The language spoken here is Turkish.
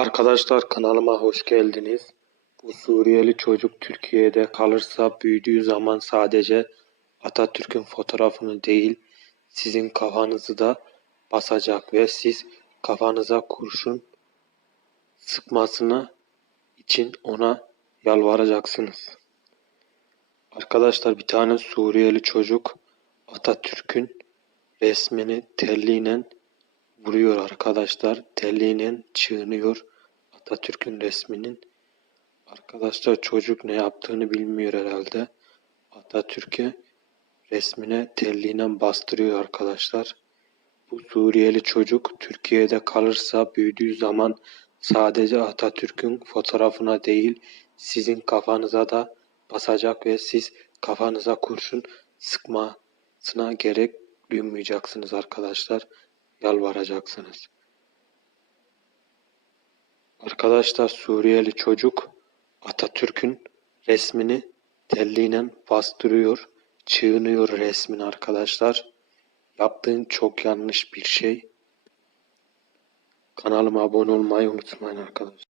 Arkadaşlar kanalıma hoş geldiniz. Bu Suriyeli çocuk Türkiye'de kalırsa büyüdüğü zaman sadece Atatürk'ün fotoğrafını değil sizin kafanızı da basacak ve siz kafanıza kurşun sıkmasını için ona yalvaracaksınız. Arkadaşlar bir tane Suriyeli çocuk Atatürk'ün resmini telliyle vuruyor arkadaşlar. Telliyle çiğniyor Atatürk'ün resminin. Arkadaşlar çocuk ne yaptığını bilmiyor herhalde. Atatürk'e resmine telliyle bastırıyor arkadaşlar. Bu Suriyeli çocuk Türkiye'de kalırsa büyüdüğü zaman sadece Atatürk'ün fotoğrafına değil sizin kafanıza da basacak ve siz kafanıza kurşun sıkmasına gerek duymayacaksınız arkadaşlar. Yalvaracaksınız. Arkadaşlar Suriyeli çocuk Atatürk'ün resmini telliyle bastırıyor. Çiğniyor resmin arkadaşlar. Yaptığın çok yanlış bir şey. Kanalıma abone olmayı unutmayın arkadaşlar.